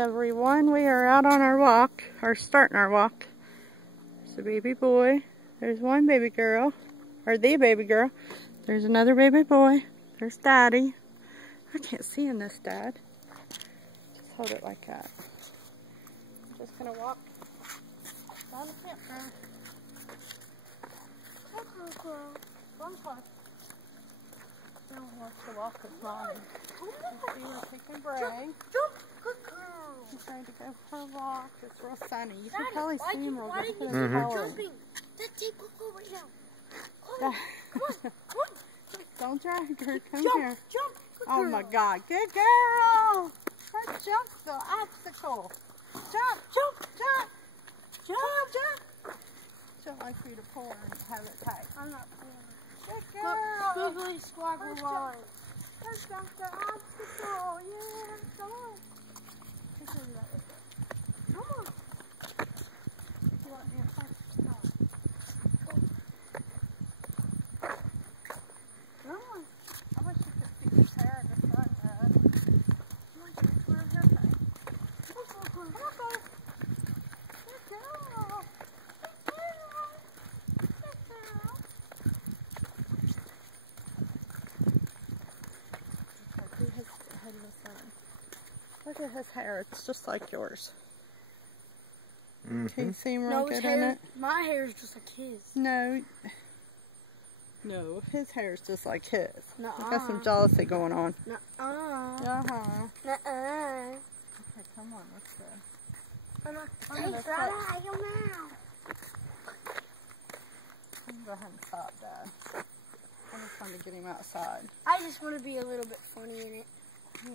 everyone, we are out on our walk, or starting our walk. There's a baby boy, there's one baby girl, or the baby girl, there's another baby boy, there's Daddy. I can't see in this, Dad. Just hold it like that. I'm just going to walk down the campground. Come close. No one wants to walk with Mommy. See, we're taking a break. She's trying to go for a walk. It's real sunny. You can probably see him real good. Jumping. Come on. Don't drag her. Come Jump, here. jump. Oh my God. Good girl. Let's jump the obstacle. Jump. Jump like you to pull her and have it tight. I'm not pulling. Good girl. Squiggly squabble line. Let's jump the obstacle. Yeah. Come on. Come on. You want me to fight? Come on. I wish you could see his hair in the sun, Dad. Come on, just wear your haircut. Come on, go. Good girl. Look at his hair. It's just like yours. Can you see him real good in it? My hair is just like his. No, his hair is just like his. Nuh-uh. We've got some jealousy going on. Nuh-uh. Uh-huh. Nuh-uh. Okay, come on, let's go. I'm not. I'm gonna Hey, out your mouth. I'm gonna go ahead and stop, Dad. I just want to get him outside. I just want to be a little bit funny in it. No,